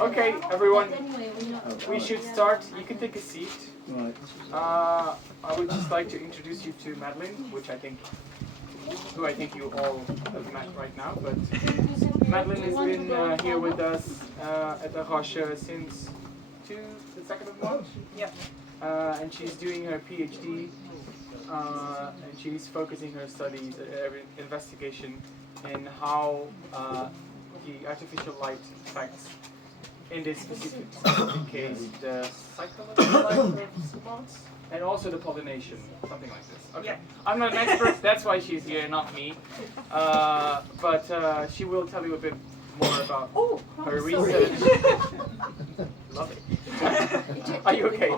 Okay, everyone, we should start. You can take a seat. I would just like to introduce you to Madeleine, who I think you all have met right now. But Madeleine has been here with us at the Roche since the 2nd of March. Yeah. And she's doing her PhD, and she's focusing her studies, investigation in how the artificial light affects, in this specific case, the psychological life of moths, and also the pollination, something like this. Okay, yeah. I'm not an expert, that's why she's here, not me. But she will tell you a bit more about her research. Love it. Are you okay?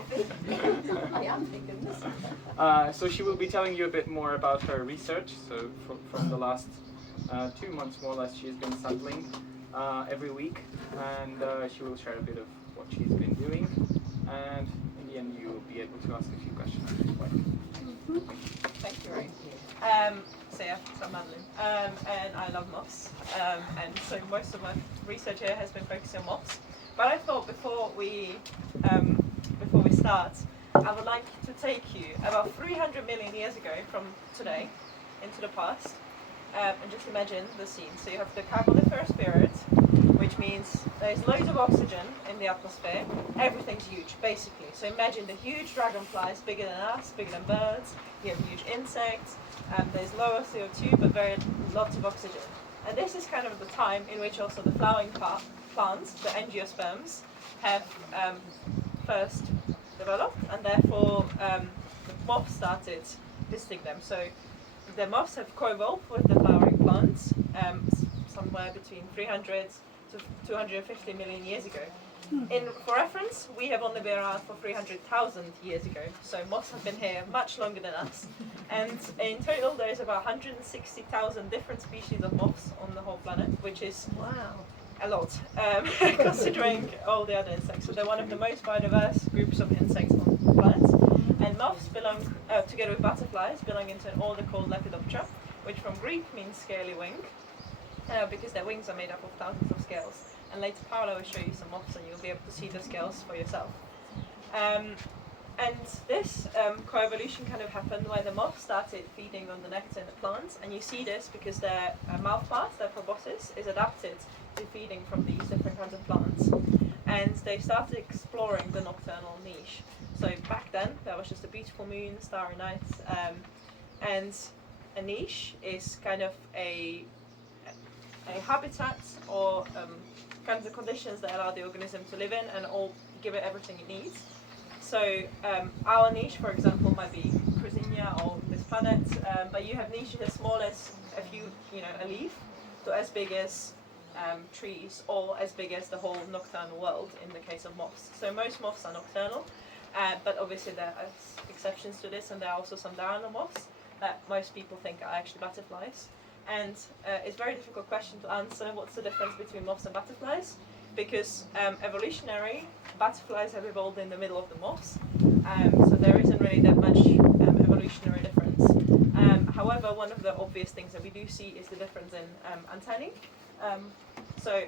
I am thinking this. So she will be telling you a bit more about her research. So from the last 2 months, more or less, she's been sampling every week, and she will share a bit of what she's been doing. And in the end, you will be able to ask a few questions. Thank you, Ray. So I'm Madeleine, and I love moths, and so most of my research here has been focusing on moths. But I thought before we start, I would like to take you about 300 million years ago from today into the past, and just imagine the scene. So you have the Carboniferous period, which means there's loads of oxygen in the atmosphere. Everything's huge, basically. So imagine the huge dragonflies, bigger than us, bigger than birds. You have huge insects. There's lower CO2, but lots of oxygen. And this is kind of the time in which also the flowering plants, the angiosperms, have first developed, and therefore the moths started visiting them. So the moths have co-evolved with the flowering plants somewhere between 300 to 250 million years ago. For reference, we have only been around for 300,000 years ago, so moths have been here much longer than us. And in total, there is about 160,000 different species of moths on the whole planet, which is a lot, considering all the other insects. So they're one of the most biodiverse groups of insects on the planet. And moths belong, together with butterflies, belong into an order called Lepidoptera, which from Greek means scaly wing, because their wings are made up of thousands of scales. And later Paolo will show you some moths and you'll be able to see the scales for yourself. And this coevolution kind of happened when the moths started feeding on the nectar in the plants. And you see this because their mouth part, their proboscis, is adapted to feeding from these different kinds of plants. And they started exploring the nocturnal niche. So back then, there was just a beautiful moon, starry nights, and a niche is kind of a habitat or kinds of conditions that allow the organism to live in and all give it everything it needs. So our niche, for example, might be Cruzinia or this planet, but you have niches as small as a leaf, to as big as trees, or as big as the whole nocturnal world in the case of moths. So most moths are nocturnal, but obviously there are exceptions to this, and there are also some diurnal moths that most people think are actually butterflies. And it's a very difficult question to answer, what's the difference between moths and butterflies? Because evolutionary, butterflies have evolved in the middle of the moths, so there isn't really that much evolutionary difference. However, one of the obvious things that we do see is the difference in antennae. So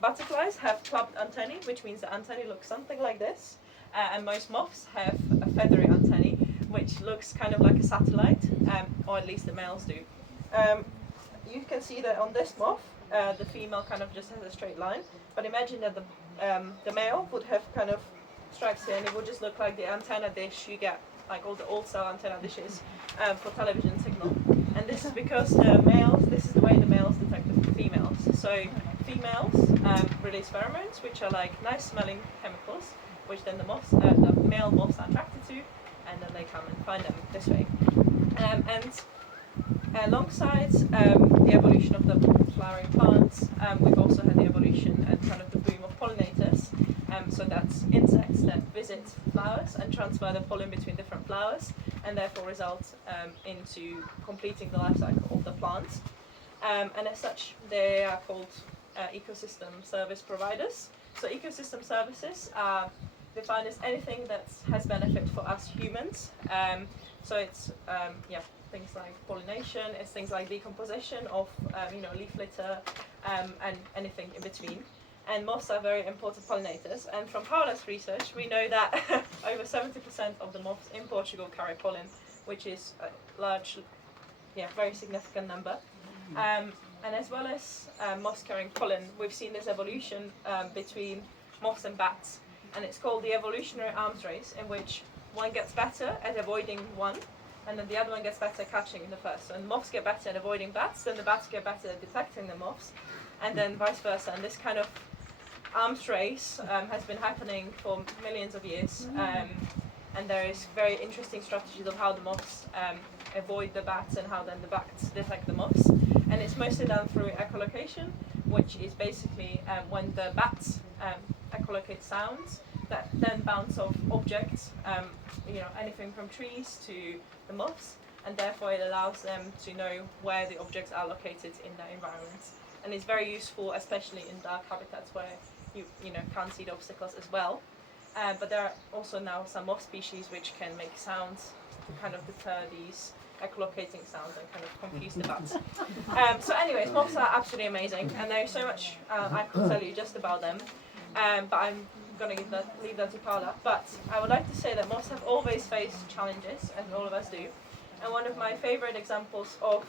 butterflies have clubbed antennae, which means the antennae look something like this, and most moths have a feathery antennae, which looks kind of like a satellite, or at least the males do. You can see that on this moth, the female kind of just has a straight line, but imagine that the male would have kind of stripes here, and it would just look like the antenna dish you get, like all the old style antenna dishes for television signal. And this is because this is the way the males detect the females. So females release pheromones, which are like nice smelling chemicals, which then the male moths are attracted to, and then they come and find them this way. Alongside the evolution of the flowering plants, we've also had the evolution and kind of the boom of pollinators. So that's insects that visit flowers and transfer the pollen between different flowers, and therefore result into completing the life cycle of the plants. And as such, they are called ecosystem service providers. So ecosystem services are defined as anything that has benefit for us humans. So it's things like pollination, it's things like decomposition of leaf litter, and anything in between. And moths are very important pollinators. And from Paula's research, we know that over 70% of the moths in Portugal carry pollen, which is a large, very significant number. And as well as moths carrying pollen, we've seen this evolution between moths and bats. And it's called the evolutionary arms race, in which one gets better at avoiding one, and then the other one gets better at catching the first. So when moths get better at avoiding bats, then the bats get better at detecting the moths, and then vice versa. And this kind of arms race has been happening for millions of years. And there is very interesting strategies of how the moths avoid the bats and how then the bats detect the moths. And it's mostly done through echolocation, which is basically when the bats echolocate sounds that then bounce off objects, anything from trees to the moths, and therefore it allows them to know where the objects are located in their environment. And it's very useful, especially in dark habitats where you can't see the obstacles as well. But there are also now some moth species which can make sounds to kind of deter these echolocating sounds and kind of confuse the bats. So anyways, moths are absolutely amazing, and there's so much I could tell you just about them, but I'm going to leave that to Paula. But I would like to say that moths have always faced challenges, as all of us do, and one of my favorite examples of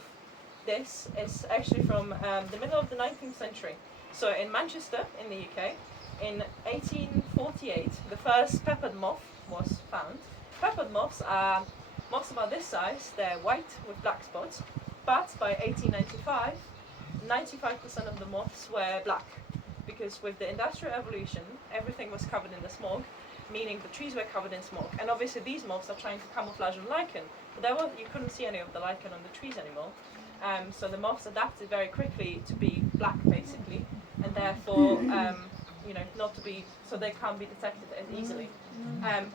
this is actually from the middle of the 19th century. So in Manchester, in the UK, in 1848, the first peppered moth was found. Peppered moths are moths about this size. They're white with black spots, but by 1895, 95% of the moths were black, because with the industrial evolution, everything was covered in the smog, meaning the trees were covered in smog. And obviously these moths are trying to camouflage on lichen, but you couldn't see any of the lichen on the trees anymore. So the moths adapted very quickly to be black, basically, and therefore, not to be, so they can't be detected as easily.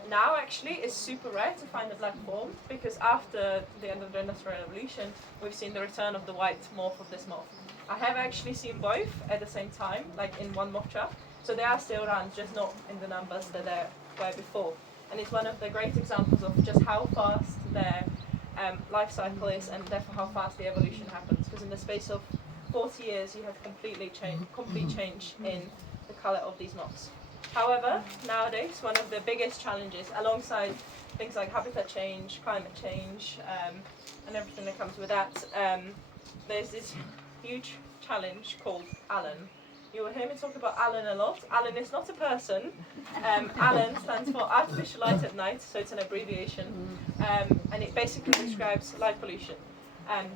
Now, actually, it's super rare to find a black form, because after the end of the Industrial Revolution, we've seen the return of the white morph of this moth. I have actually seen both at the same time, like in one moth trap, so they are still around, just not in the numbers that they were before. And it's one of the great examples of just how fast their life cycle is, and therefore how fast the evolution happens. Because in the space of 40 years, you have complete change in the colour of these moths. However, nowadays, one of the biggest challenges, alongside things like habitat change, climate change, and everything that comes with that, there's this huge challenge called ALAN. You will hear me talk about ALAN a lot. ALAN is not a person. ALAN stands for Artificial Light at Night, so it's an abbreviation, and it basically describes light pollution.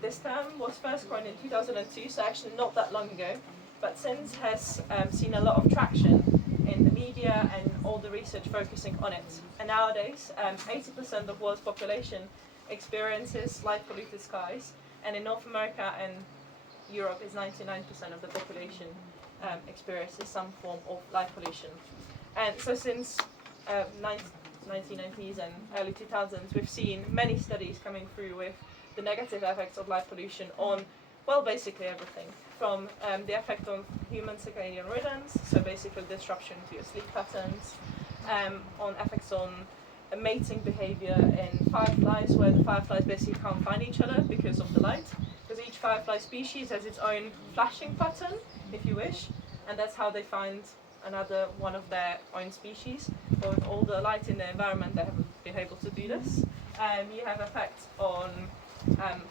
This term was first coined in 2002, so actually not that long ago, but since has seen a lot of traction in the media and all the research focusing on it. And nowadays, 80% of the world's population experiences light polluted skies, and in North America and Europe is 99% of the population experiences some form of light pollution. And so since 1990s and early 2000s, we've seen many studies coming through with the negative effects of light pollution on, well, basically everything. From the effect on human circadian rhythms, so basically disruption to your sleep patterns, on effects on mating behavior in fireflies, where the fireflies basically can't find each other because of the light, because each firefly species has its own flashing pattern, if you wish, and that's how they find another one of their own species. But with all the light in the environment, they haven't been able to do this. You have effects on,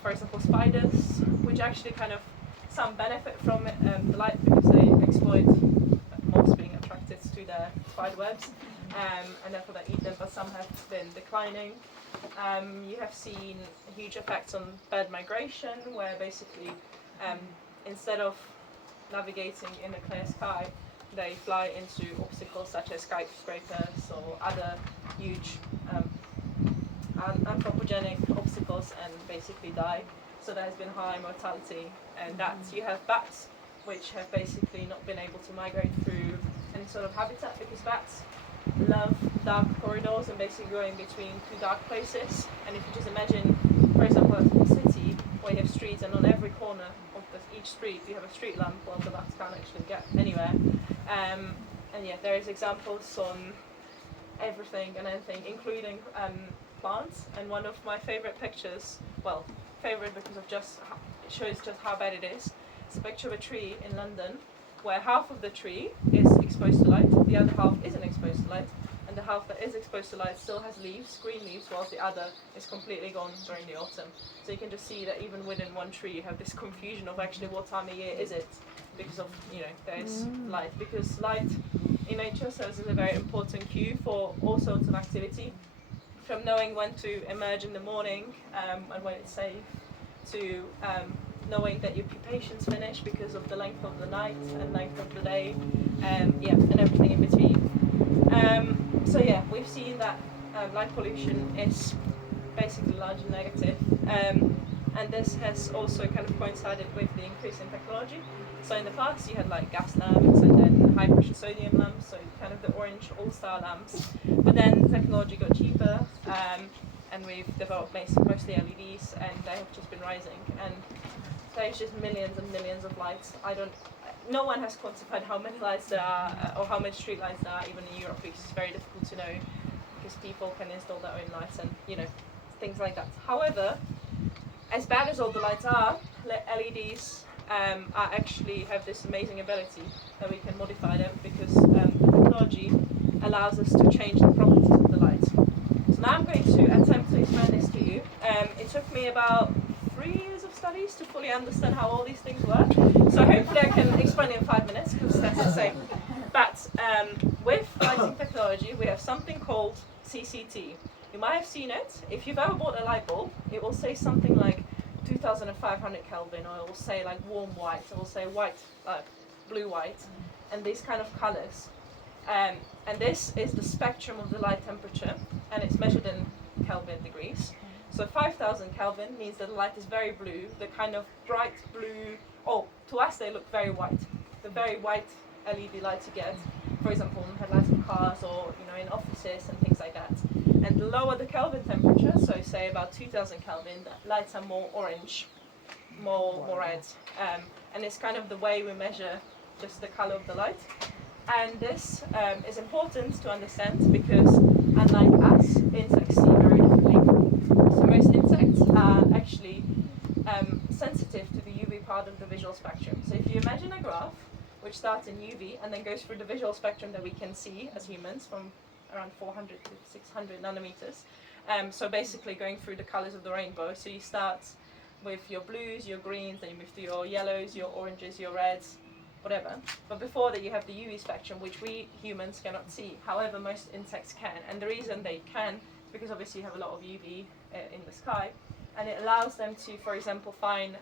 for example, spiders, which actually kind of some benefit from the light because they exploit moths being attracted to their spider webs, and therefore they eat them, but some have been declining. You have seen huge effects on bird migration, where basically instead of navigating in a clear sky, they fly into obstacles such as skyscrapers or other huge anthropogenic obstacles and basically die. So there has been high mortality, and that you have bats which have basically not been able to migrate through any sort of habitat, because bats love dark corridors and basically going between two dark places. And if you just imagine, for example, a city where you have streets, and on every corner of each street you have a street lamp, well, the bats can't actually get anywhere. And yeah, there is examples on everything and anything, including plants. And one of my favorite pictures, well, favourite because of it shows just how bad it is. It's a picture of a tree in London where half of the tree is exposed to light, the other half isn't exposed to light, and the half that is exposed to light still has leaves, green leaves, whilst the other is completely gone during the autumn. So you can just see that even within one tree you have this confusion of actually what time of year is it, because of, there's light. Because light in nature serves as a very important cue for all sorts of activity, from knowing when to emerge in the morning and when it's safe, to knowing that your pupation's finished because of the length of the night and length of the day, and everything in between. So we've seen that light pollution is basically largely negative, and this has also kind of coincided with the increase in technology. So in the past you had like gas lamps and then high pressure sodium lamps, so kind of the orange all-star lamps, but then the technology got cheaper, and we've developed mostly LEDs, and they have just been rising, and there's just millions and millions of lights. No one has quantified how many lights there are, or how many street lights there are, even in Europe, because it's very difficult to know, because people can install their own lights and things like that. However, as bad as all the lights are, LEDs actually have this amazing ability that we can modify them, because the technology allows us to change the properties of the light. So now I'm going to attempt to explain this to you. It took me about 3 years of studies to fully understand how all these things work. So hopefully I can explain it in 5 minutes, because that's the same. But with lighting technology, we have something called CCT. You might have seen it. If you've ever bought a light bulb, it will say something like 2500 Kelvin, or it will say like warm white, it will say white, blue white, and these kind of colors. And this is the spectrum of the light temperature, and it's measured in Kelvin degrees. So 5000 Kelvin means that the light is very blue, the kind of bright blue, to us they look very white. The very white LED lights you get, for example, in headlights of cars, or in offices and things like that. And the lower the Kelvin temperature, so say about 2000 Kelvin, the lights are more orange, more red. And it's kind of the way we measure just the color of the light. And this is important to understand, because unlike us, insects see very differently. So most insects are actually sensitive to the UV part of the visual spectrum. So if you imagine a graph which starts in UV and then goes through the visual spectrum that we can see as humans, from around 400 to 600 nanometers. So basically going through the colors of the rainbow. So you start with your blues, your greens, then you move to your yellows, your oranges, your reds, whatever. But before that you have the UV spectrum, which we humans cannot see. However, most insects can. And the reason they can is because obviously you have a lot of UV in the sky, and it allows them to, for example, find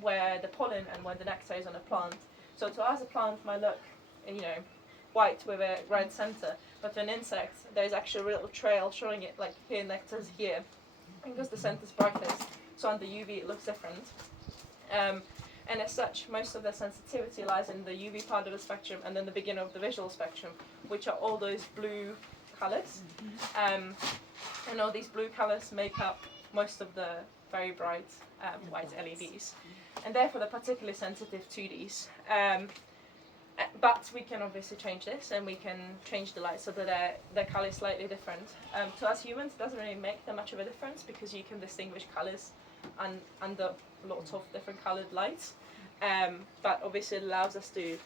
where the pollen and where the nectar is on a plant. So to us, a plant might look, white with a red center, but to an insect, there's actually a little trail showing it, like here, nectar's here, because the center's brightest. So under UV, it looks different. And as such, most of their sensitivity lies in the UV part of the spectrum, and then the beginning of the visual spectrum, which are all those blue colors. And all these blue colors make up most of the very bright white LEDs. And therefore, they're particularly sensitive to these. But we can obviously change this, and we can change the light so that their color is slightly different. To us humans, it doesn't really make that much of a difference, because you can distinguish colors under lots of different colored lights. But obviously, it allows us to,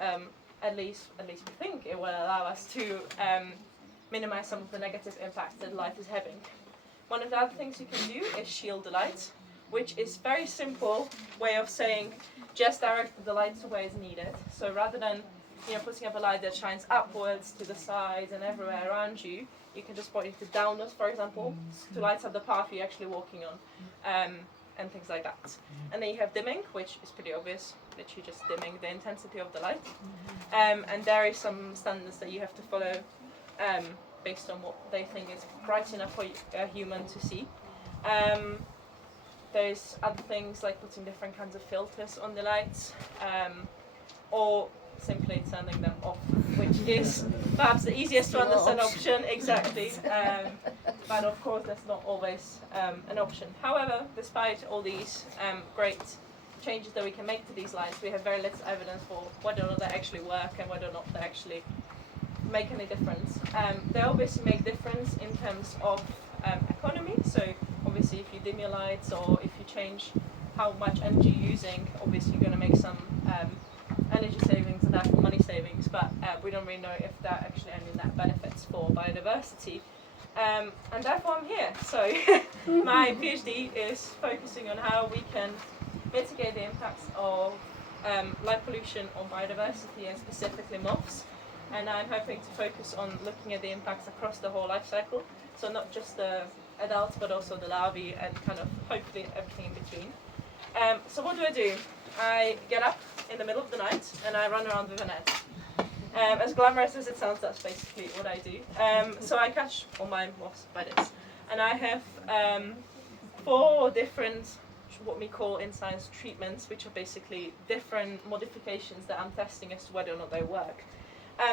at least we think it will allow us to minimize some of the negative impacts that light is having. One of the other things you can do is shield the light, which is very simple way of saying just direct the light to where it's needed. So rather than putting up a light that shines upwards to the sides and everywhere around you, you can just point it downwards, for example, to light up the path you're actually walking on, and things like that. And then you have dimming, which is pretty obvious, literally just dimming the intensity of the light. And there is some standards that you have to follow based on what they think is bright enough for a human to see. There's other things like putting different kinds of filters on the lights, or simply turning them off, which is perhaps the easiest to understand option, exactly. But of course that's not always an option. However, despite all these great changes that we can make to these lights, we have very little evidence for whether or not they actually work and whether or not they actually make any difference. They obviously make difference in terms of economy, so obviously if you dim your lights or if you change how much energy you're using, obviously you're going to make some energy savings and therefore money savings, but we don't really know if that actually any net benefits for biodiversity. And therefore I'm here. So my PhD is focusing on how we can mitigate the impacts of light pollution on biodiversity and specifically moths. And I'm hoping to focus on looking at the impacts across the whole life cycle. So not just the adults, but also the larvae and kind of hopefully everything in between. So what do? I get up in the middle of the night and I run around with a net. As glamorous as it sounds, that's basically what I do. So I catch all my moths by this. And I have 4 different, what we call in science treatments, which are basically different modifications that I'm testing as to whether or not they work.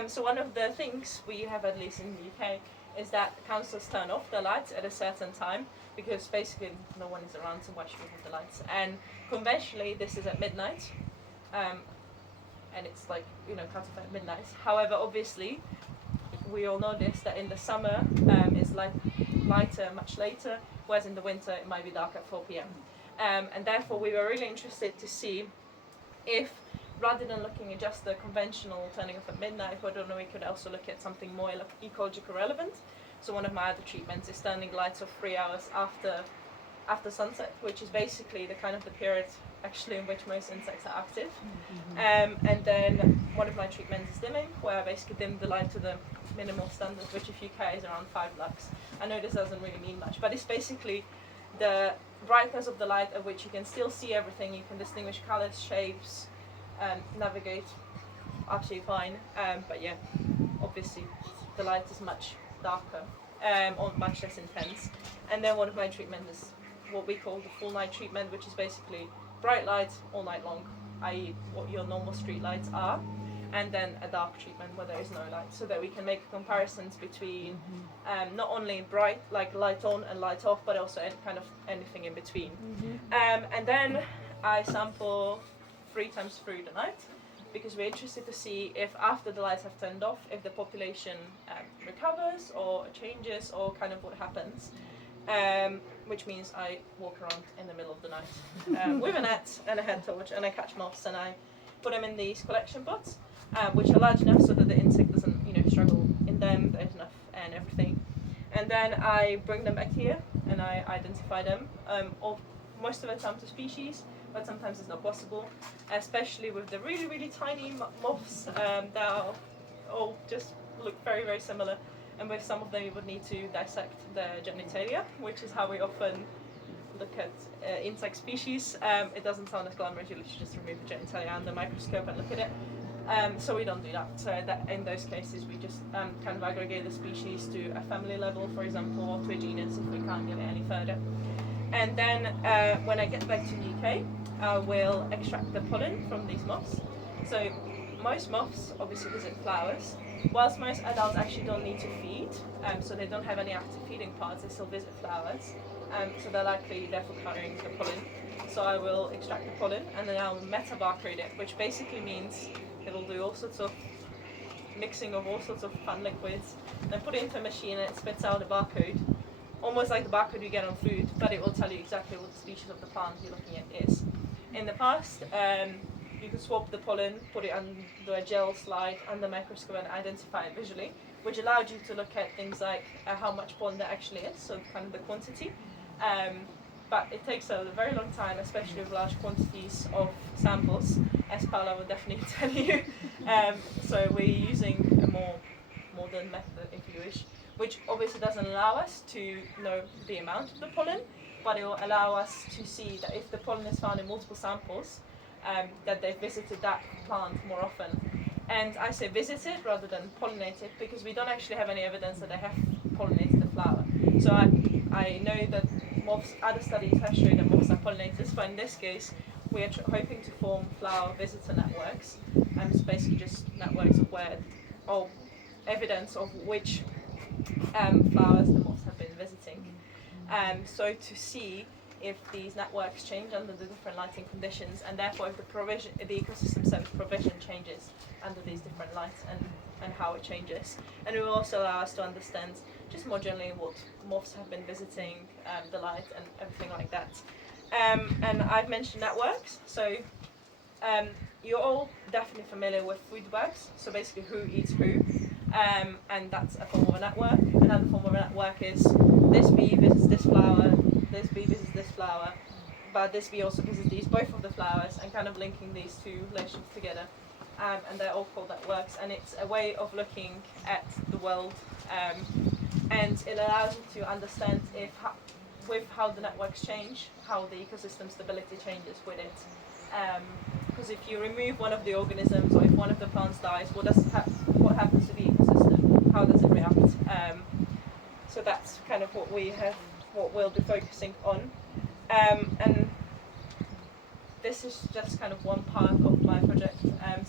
So one of the things we have, at least in the UK, is that councils turn off the lights at a certain time because basically no one is around to watch with the lights. And conventionally this is at midnight, and it's like, cut off at midnight. However, obviously we all know this, that in the summer it's lighter much later, whereas in the winter it might be dark at 4 p.m. And therefore we were really interested to see if, rather than looking at just the conventional turning off at midnight, whether or not we could also look at something more ecological relevant. So one of my other treatments is turning lights off 3 hours after sunset, which is basically the kind of the period actually in which most insects are active. And then one of my treatments is dimming, where I basically dim the light to the minimal standard, which if you care is around 5 lux. I know this doesn't really mean much, but it's basically the brightness of the light at which you can still see everything, you can distinguish colours, shapes, navigate absolutely fine, but yeah, obviously the light is much darker or much less intense. And then one of my treatments is what we call the full night treatment, which is basically bright light all night long, i.e. what your normal street lights are, and then a dark treatment where there is no light, so that we can make comparisons between not only bright, like light on and light off, but also kind of anything in between. And then I sample 3 times through the night, because we're interested to see if after the lights have turned off, if the population recovers or changes, or kind of what happens. Which means I walk around in the middle of the night with a net and a head torch, and I catch moths and I put them in these collection pots, which are large enough so that the insect doesn't, struggle in them. There's enough and everything. And then I bring them back here and I identify them. Most of the time to species, but sometimes it's not possible, especially with the really, really tiny moths that are all just look very, very similar. And with some of them you would need to dissect their genitalia, which is how we often look at insect species. It doesn't sound as glamorous, you literally just remove the genitalia under the microscope and look at it. So we don't do that. So that in those cases we just kind of aggregate the species to a family level, for example, or to a genus if we can't get it any further. And then when I get back to the UK, I will extract the pollen from these moths. So most moths obviously visit flowers, whilst most adults actually don't need to feed, so they don't have any active feeding parts, they still visit flowers, so they're likely therefore carrying the pollen. So I will extract the pollen and then I'll metabarcode it, which basically means it'll do all sorts of mixing of all sorts of fun liquids, then put it into a machine and it spits out a barcode, almost like the barcode you get on food, but it will tell you exactly what the species of the plant you're looking at is. In the past, you could swap the pollen, put it under a gel slide under a microscope and identify it visually, which allowed you to look at things like how much pollen there actually is, so kind of the quantity. But it takes a very long time, especially with large quantities of samples, as Paula will definitely tell you. So we're using a more modern method, if you wish, which obviously doesn't allow us to know the amount of the pollen, but it will allow us to see that if the pollen is found in multiple samples, that they've visited that plant more often. And I say visited rather than pollinated, because we don't actually have any evidence that they have pollinated the flower. So I know that moths, other studies have shown that moths are pollinators, but in this case we are hoping to form flower visitor networks, so basically just networks of where, or evidence of which flowers the moths have been visiting. So to see if these networks change under the different lighting conditions, and therefore if the ecosystem service provision changes under these different lights, and how it changes. And it will also allow us to understand just more generally what moths have been visiting, the light and everything like that. And I've mentioned networks, so you're all definitely familiar with food webs, so basically who eats who, and that's a form of a network. Another form of a network is this bee visits this flower, this bee visits this flower, but this bee also visits both of the flowers, and kind of linking these two relations together. And they're all called networks, and it's a way of looking at the world, and it allows you to understand with how the networks change, how the ecosystem stability changes with it. Because if you remove one of the organisms, or if one of the plants dies, what happens to the ecosystem? How does it react? So that's kind of what we'll be focusing on. And this is just kind of one part of my project.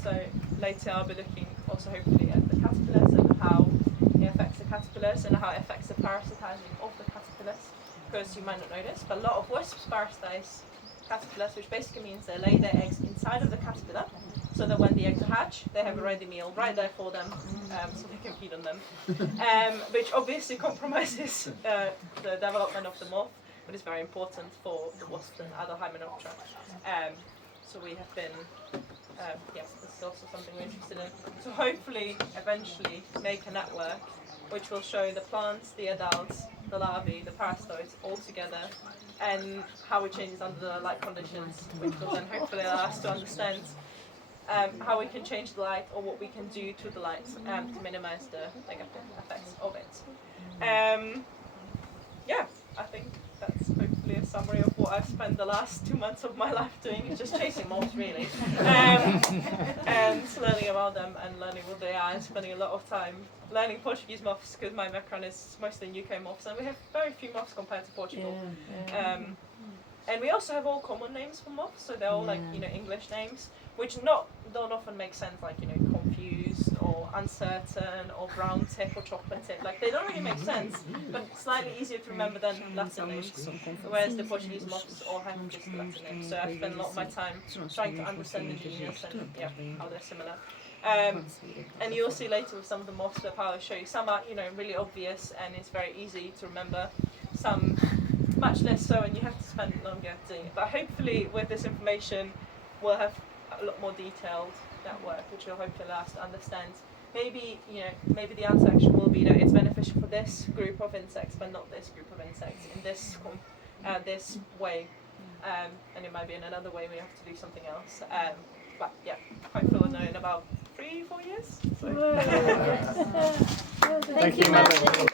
So later I'll be looking also hopefully at the caterpillars and how it affects the caterpillars and how it affects the parasitizing of the caterpillars. Because you might not know this, but a lot of wasps parasitize caterpillars, which basically means they lay their eggs inside of the caterpillar, so that when the eggs hatch, they have a ready meal right there for them, so they can feed on them. Which obviously compromises the development of the moth, but is very important for the wasps and other Hymenoptera. So we have been, yes, this is also something we're interested in. So hopefully, eventually, make a network which will show the plants, the adults, the larvae, the parasitoids all together, and how it changes under the light conditions, which will then hopefully allow us to understand how we can change the light, or what we can do to the light to minimize the negative effects of it. Yeah, I think that's hopefully a summary of what I've spent the last 2 months of my life doing. It's just chasing moths, really, and learning about them and learning what they are, and spending a lot of time learning Portuguese moths, because my background is mostly in UK moths, and we have very few moths compared to Portugal. And we also have all common names for moths, so they're all like English names, which don't often make sense, like confused or uncertain or brown tip or chocolate tip. Like they don't really make sense, but slightly easier to remember than Latin names. Whereas the Portuguese moths all have just Latin names. So I spend a lot of my time trying to understand the genus and how they're similar. And you'll see later with some of the moths that Paolo show you, some are really obvious and it's very easy to remember. Some much less so, and you have to spend longer doing it. But hopefully with this information we'll have a lot more detailed network, which will hopefully allow us to understand. Maybe the answer actually will be that it's beneficial for this group of insects, but not this group of insects in this way. And it might be in another way we have to do something else. But yeah, hopefully we'll know in about 3-4 years. So. Thank you, Madeleine.